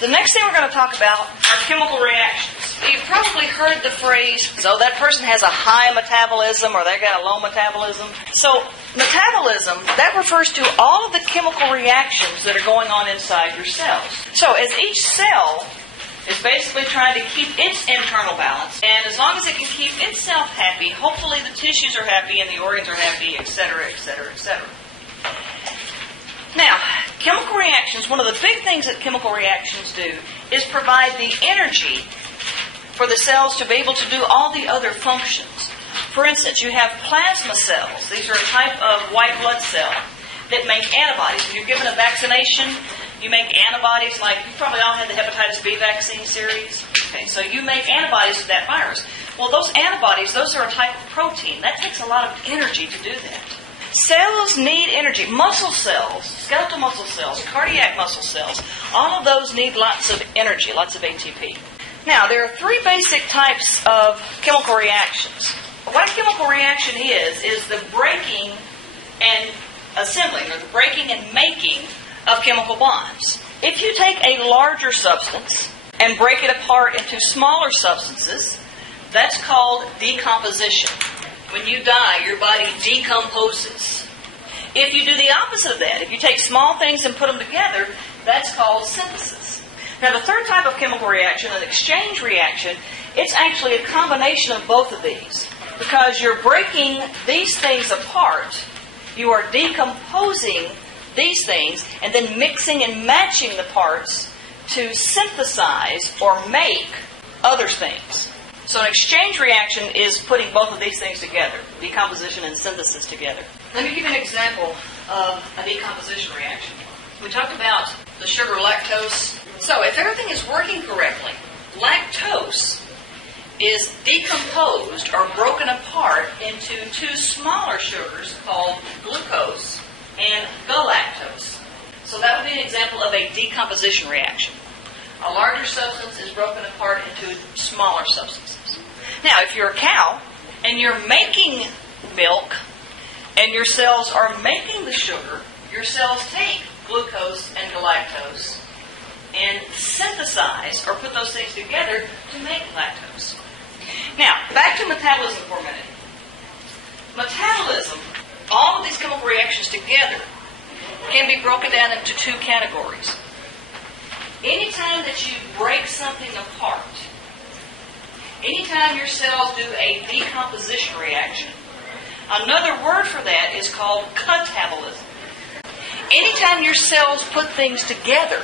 The next thing we're going to talk about are chemical reactions. You've probably heard the phrase, so that person has a high metabolism or they got a low metabolism. So metabolism, that refers to all of the chemical reactions that are going on inside your cells. So as each cell is basically trying to keep its internal balance, and as long as it can keep itself happy, hopefully the tissues are happy and the organs are happy, etc., etc., etc. Now, chemical reactions, one of the big things that chemical reactions do is provide the energy for the cells to be able to do all the other functions. For instance, you have plasma cells. These are a type of white blood cell that make antibodies. When you're given a vaccination, you make antibodies like, you probably all had the hepatitis B vaccine series. Okay, so you make antibodies to that virus. Well, those antibodies, those are a type of protein. That takes a lot of energy to do that. Cells need energy. Muscle cells, skeletal muscle cells, cardiac muscle cells, all of those need lots of energy, lots of ATP. Now, there are three basic types of chemical reactions. What a chemical reaction is the breaking and assembling, or the breaking and making of chemical bonds. If you take a larger substance and break it apart into smaller substances, that's called decomposition. When you die, your body decomposes. If you do the opposite of that, if you take small things and put them together, that's called synthesis. Now, the third type of chemical reaction, an exchange reaction, it's actually a combination of both of these. Because you're breaking these things apart, you are decomposing these things, and then mixing and matching the parts to synthesize or make other things. So an exchange reaction is putting both of these things together, decomposition and synthesis together. Let me give you an example of a decomposition reaction. We talked about the sugar lactose. So if everything is working correctly, lactose is decomposed or broken apart into two smaller sugars called glucose and galactose. So that would be an example of a decomposition reaction. A larger substance is broken apart into smaller substances. Now, if you're a cow and you're making milk and your cells are making the sugar, your cells take glucose and galactose and synthesize or put those things together to make lactose. Now, back to metabolism for a minute. Metabolism, all of these chemical reactions together, can be broken down into two categories. Anytime that you break something apart, anytime your cells do a decomposition reaction, another word for that is called catabolism. Anytime your cells put things together,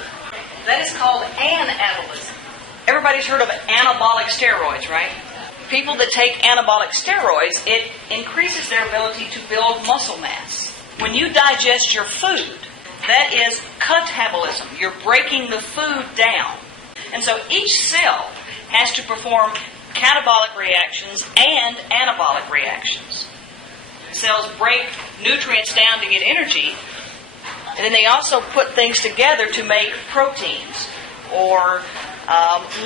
that is called anabolism. Everybody's heard of anabolic steroids, right? People that take anabolic steroids, it increases their ability to build muscle mass. When you digest your food, that is catabolism. You're breaking the food down. And so each cell has to perform catabolic reactions and anabolic reactions. Cells break nutrients down to get energy, and then they also put things together to make proteins or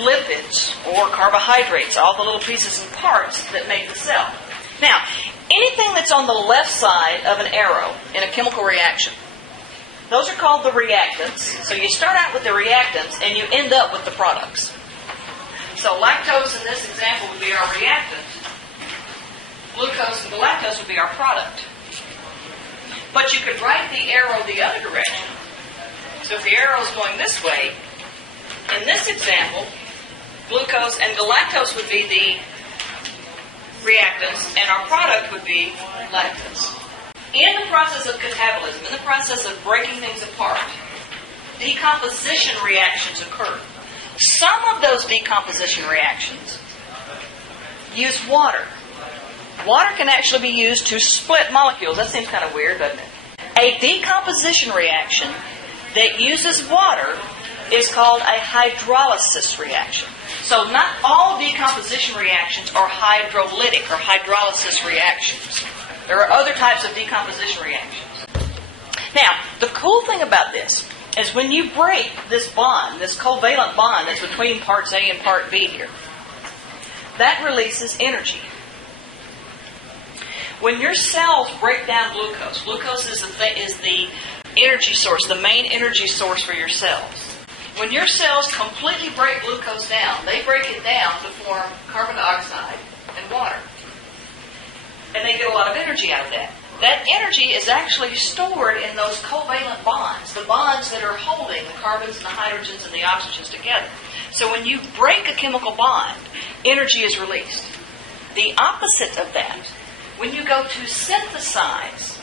lipids or carbohydrates, all the little pieces and parts that make the cell. Now, anything that's on the left side of an arrow in a chemical reaction, those are called the reactants. So you start out with the reactants and you end up with the products. So lactose in this example would be our reactant. Glucose and galactose would be our product. But you could write the arrow the other direction. So if the arrow is going this way, in this example, glucose and galactose would be the reactants and our product would be lactose. In the process of catabolism, in the process of breaking things apart, decomposition reactions occur. Some of those decomposition reactions use water. Water can actually be used to split molecules. That seems kind of weird, doesn't it? A decomposition reaction that uses water is called a hydrolysis reaction. So not all decomposition reactions are hydrolytic or hydrolysis reactions. There are other types of decomposition reactions. Now, the cool thing about this is when you break this bond, this covalent bond that's between parts A and part B here, that releases energy. When your cells break down glucose is the energy source, the main energy source for your cells. When your cells completely break glucose down, they break it down to form carbon dioxide and water. And they get a lot of energy out of that. That energy is actually stored in those covalent bonds, the bonds that are holding the carbons and the hydrogens and the oxygens together. So when you break a chemical bond, energy is released. The opposite of that, when you go to synthesize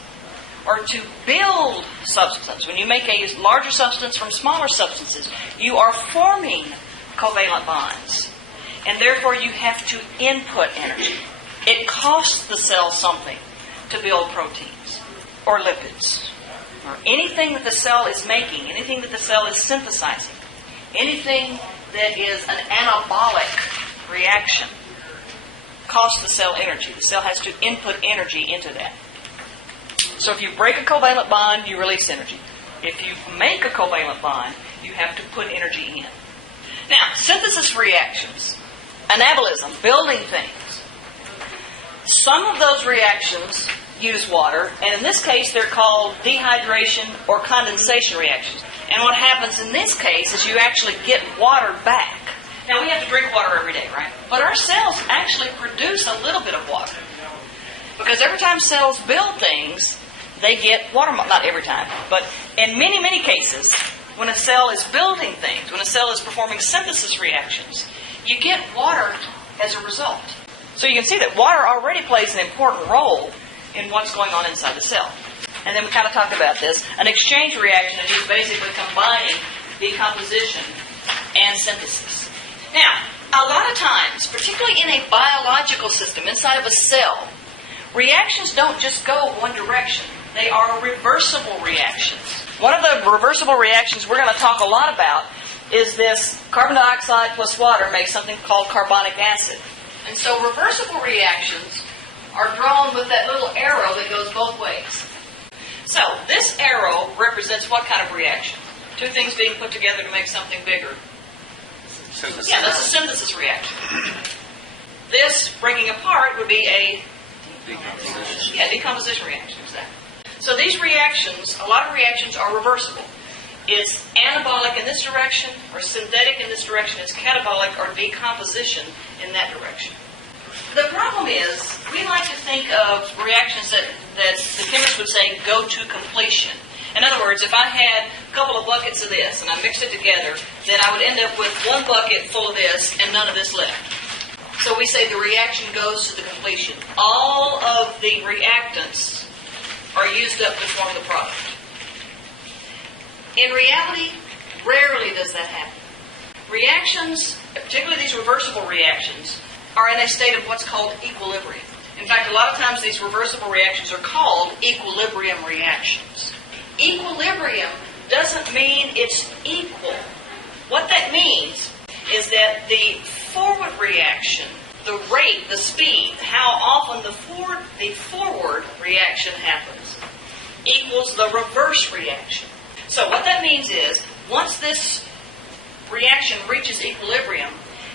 or to build substance, when you make a larger substance from smaller substances, you are forming covalent bonds. And therefore you have to input energy. It costs the cell something to build proteins or lipids or anything that the cell is making, anything that the cell is synthesizing, anything that is an anabolic reaction costs the cell energy. The cell has to input energy into that. So if you break a covalent bond, you release energy. If you make a covalent bond, you have to put energy in. Now, synthesis reactions, anabolism, building things. Some of those reactions use water, and in this case they're called dehydration or condensation reactions. And what happens in this case is you actually get water back. Now we have to drink water every day, right? But our cells actually produce a little bit of water. Because every time cells build things, they get water, not every time, but in many, many cases, when a cell is building things, when a cell is performing synthesis reactions, you get water as a result. So you can see that water already plays an important role in what's going on inside the cell. And then we kind of talked about this. An exchange reaction is just basically combining decomposition and synthesis. Now, a lot of times, particularly in a biological system, inside of a cell, reactions don't just go one direction. They are reversible reactions. One of the reversible reactions we're going to talk a lot about is this carbon dioxide plus water makes something called carbonic acid. And so reversible reactions are drawn with that little arrow that goes both ways. So this arrow represents what kind of reaction? Two things being put together to make something bigger. Synthesis. Yeah, that's a synthesis reaction. This breaking apart would be a decomposition reaction. Exactly. So these reactions, a lot of reactions are reversible. It's anabolic in this direction, or synthetic in this direction. It's catabolic, or decomposition, in that direction. The problem is, we like to think of reactions that the chemist would say go to completion. In other words, if I had a couple of buckets of this and I mixed it together, then I would end up with one bucket full of this and none of this left. So we say the reaction goes to the completion. All of the reactants are used up to form the product. In reality, rarely does that happen. Reactions, particularly these reversible reactions, are in a state of what's called equilibrium. In fact, a lot of times these reversible reactions are called equilibrium reactions. Equilibrium doesn't mean it's equal. What that means is that the forward reaction, the rate, the speed, how often the forward reaction happens, equals the reverse reaction. So what that means is, once this reaction reaches equilibrium,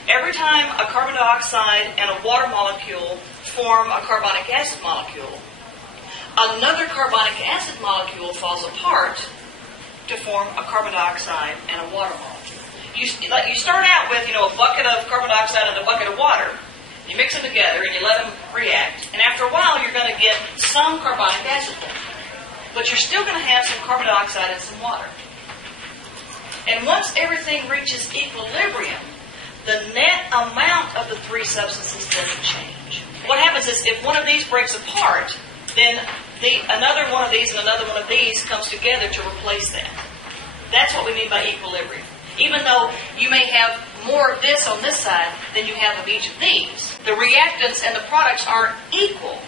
every time a carbon dioxide and a water molecule form a carbonic acid molecule, another carbonic acid molecule falls apart to form a carbon dioxide and a water molecule. You start out with, a bucket of carbon dioxide and a bucket of water. You mix them together and you let them react. And after a while, you're going to get some carbonic acid formed. But you're still going to have some carbon dioxide and some water. And once everything reaches equilibrium, the net amount of the three substances doesn't change. What happens is if one of these breaks apart, then another one of these and another one of these comes together to replace that. That's what we mean by equilibrium. Even though you may have more of this on this side than you have of each of these, the reactants and the products aren't equal,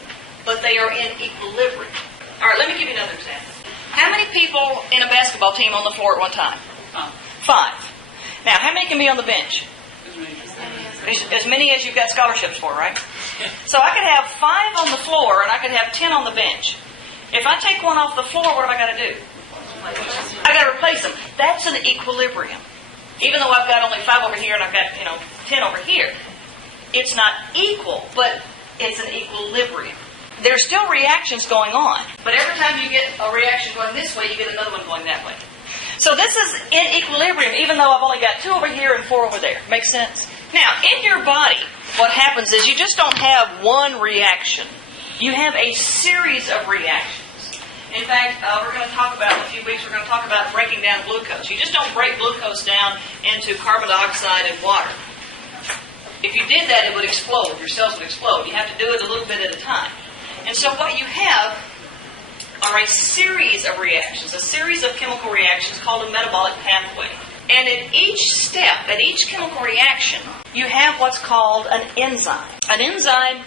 but they are in equilibrium. All right, let me give you another example. How many people in a basketball team on the floor at one time? 5. Now, how many can be on the bench? As many as you've got scholarships for, right? So I could have 5 on the floor and I could have 10 on the bench. If I take one off the floor, what have I got to do? I got to replace them. That's an equilibrium. Even though I've got only 5 over here and I've got 10 over here, it's not equal, but it's an equilibrium. There's still reactions going on, but every time you get a reaction going this way, you get another one going that way. So this is in equilibrium, even though I've only got 2 over here and 4 over there. Makes sense? Now, in your body, what happens is you just don't have one reaction. You have a series of reactions. In fact, we're going to talk about, in a few weeks, we're going to talk about breaking down glucose. You just don't break glucose down into carbon dioxide and water. If you did that, it would explode. Your cells would explode. You have to do it a little bit at a time. And so what you have are a series of reactions, a series of chemical reactions called a metabolic pathway. And at each step, at each chemical reaction, you have what's called an enzyme. An enzyme,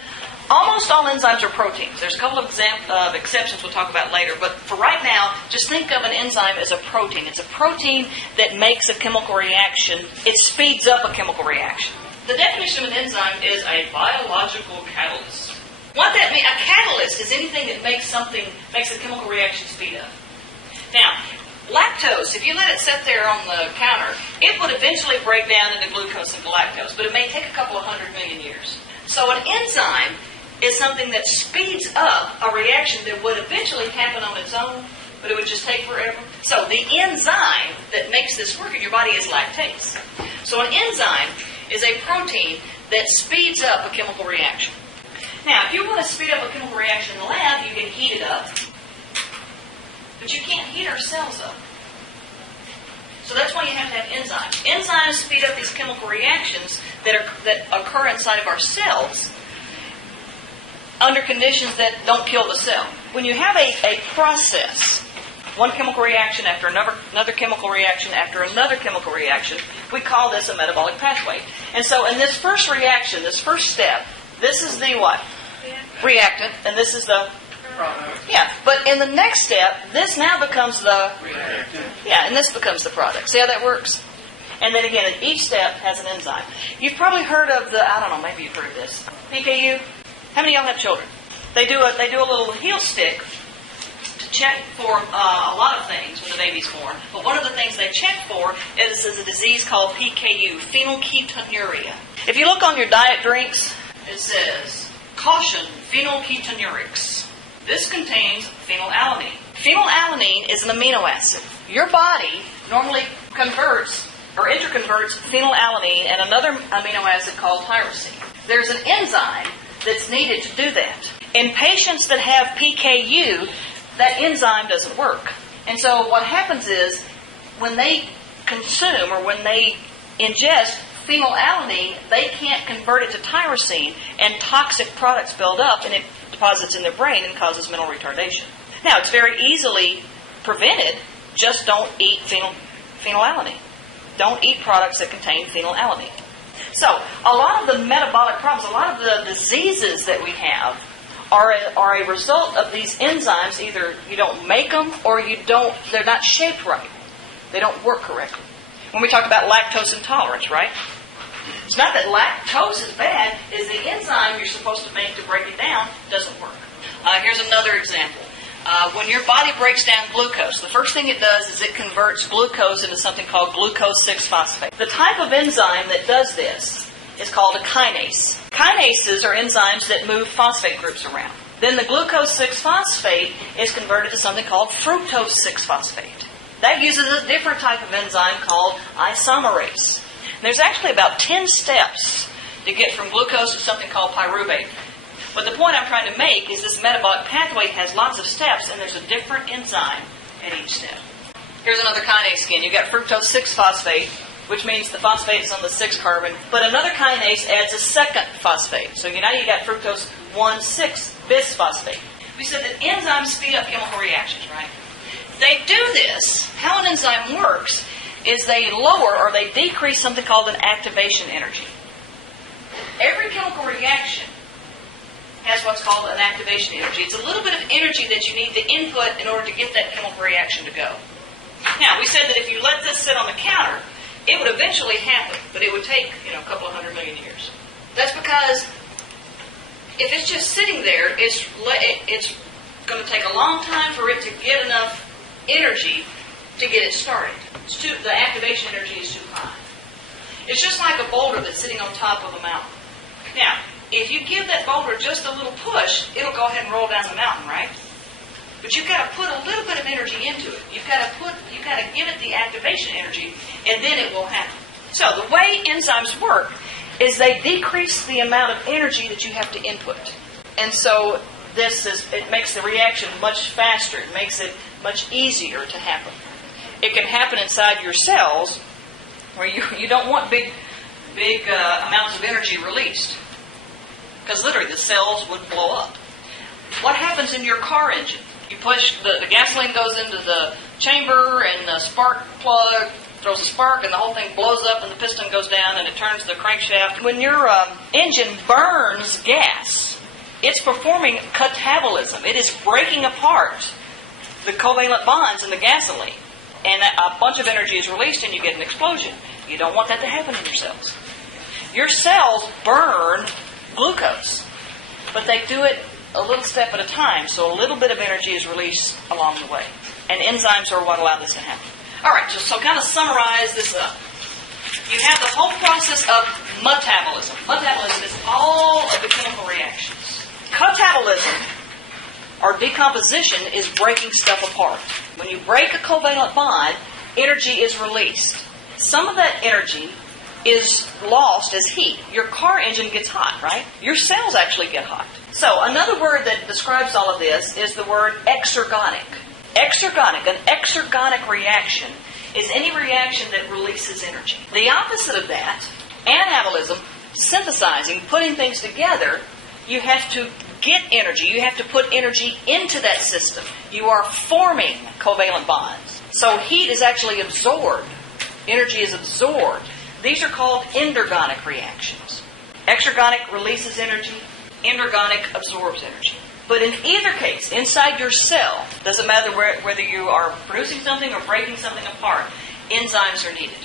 almost all enzymes are proteins. There's a couple of exceptions we'll talk about later, but for right now, just think of an enzyme as a protein. It's a protein that makes a chemical reaction. It speeds up a chemical reaction. The definition of an enzyme is a biological catalyst. What that means, a catalyst is anything that makes a chemical reaction speed up. Now, lactose, if you let it sit there on the counter, it would eventually break down into glucose and lactose, but it may take a couple of 100 million years. So an enzyme is something that speeds up a reaction that would eventually happen on its own, but it would just take forever. So the enzyme that makes this work in your body is lactase. So an enzyme is a protein that speeds up a chemical reaction. Now, if you want to speed up a chemical reaction in the lab, you can heat it up. But you can't heat our cells up. So that's why you have to have enzymes. Enzymes speed up these chemical reactions that occur inside of our cells under conditions that don't kill the cell. When you have a process, one chemical reaction after another chemical reaction after another chemical reaction, we call this a metabolic pathway. And so in this first reaction, this first step, this is the what? Reactant, and this is the product. Yeah, but in the next step, this now becomes the reactant. Yeah, and this becomes the product. See how that works? And then again, each step has an enzyme. You've probably heard of I don't know, maybe you've heard of this. PKU. How many of y'all have children? They do a little heel stick to check for a lot of things when the baby's born. But one of the things they check for is a disease called PKU, phenylketonuria. If you look on your diet drinks, it says, caution, phenylketonurics. This contains phenylalanine. Phenylalanine is an amino acid. Your body normally converts or interconverts phenylalanine and another amino acid called tyrosine. There's an enzyme that's needed to do that. In patients that have PKU, that enzyme doesn't work. And so what happens is when they consume or when they ingest phenylalanine, they can't convert it to tyrosine, and toxic products build up, and it deposits in their brain and causes mental retardation. Now, it's very easily prevented. Just don't eat phenylalanine. Don't eat products that contain phenylalanine. So, a lot of the metabolic problems, a lot of the diseases that we have are a result of these enzymes. Either you don't make them or they're not shaped right. They don't work correctly. When we talk about lactose intolerance, right? It's not that lactose is bad, it's the enzyme you're supposed to make to break it down doesn't work. Here's another example. When your body breaks down glucose, the first thing it does is it converts glucose into something called glucose 6-phosphate. The type of enzyme that does this is called a kinase. Kinases are enzymes that move phosphate groups around. Then the glucose 6-phosphate is converted to something called fructose 6-phosphate. That uses a different type of enzyme called isomerase. There's actually about 10 steps to get from glucose to something called pyruvate. But the point I'm trying to make is this metabolic pathway has lots of steps, and there's a different enzyme at each step. Here's another kinase again. You've got fructose 6-phosphate, which means the phosphate is on the 6 carbon, but another kinase adds a second phosphate. So now you got fructose 1,6-bisphosphate. We said that enzymes speed up chemical reactions, right? They do this. How an enzyme works is they lower or they decrease something called an activation energy. Every chemical reaction has what's called an activation energy. It's a little bit of energy that you need to input in order to get that chemical reaction to go. Now, we said that if you let this sit on the counter, it would eventually happen, but it would take, a couple of 100 million years. That's because if it's just sitting there, it's going to take a long time for it to get enough energy to get it started. The activation energy is too high. It's just like a boulder that's sitting on top of a mountain. Now, if you give that boulder just a little push, it'll go ahead and roll down the mountain, right? But you've got to put a little bit of energy into it. You've got to give it the activation energy, and then it will happen. So the way enzymes work is they decrease the amount of energy that you have to input. And so it makes the reaction much faster. It makes it much easier to happen. It can happen inside your cells where you don't want big amounts of energy released. Because literally the cells would blow up. What happens in your car engine? You push, the gasoline goes into the chamber and the spark plug throws a spark and the whole thing blows up and the piston goes down and it turns the crankshaft. When your engine burns gas, it's performing catabolism. It is breaking apart the covalent bonds in the gasoline. And a bunch of energy is released and you get an explosion. You don't want that to happen in your cells. Your cells burn glucose, but they do it a little step at a time, so a little bit of energy is released along the way. And enzymes are what allow this to happen. All right, so kind of summarize this up. You have the whole process of metabolism. Metabolism is all of the chemical reactions. Catabolism, or decomposition, is breaking stuff apart. When you break a covalent bond, energy is released. Some of that energy is lost as heat. Your car engine gets hot, right? Your cells actually get hot. So another word that describes all of this is the word exergonic. An exergonic reaction is any reaction that releases energy. The opposite of that, anabolism, synthesizing, putting things together, you have to get energy. You have to put energy into that system. You are forming covalent bonds. So heat is actually absorbed. Energy is absorbed. These are called endergonic reactions. Exergonic releases energy. Endergonic absorbs energy. But in either case, inside your cell, doesn't matter whether you are producing something or breaking something apart, enzymes are needed.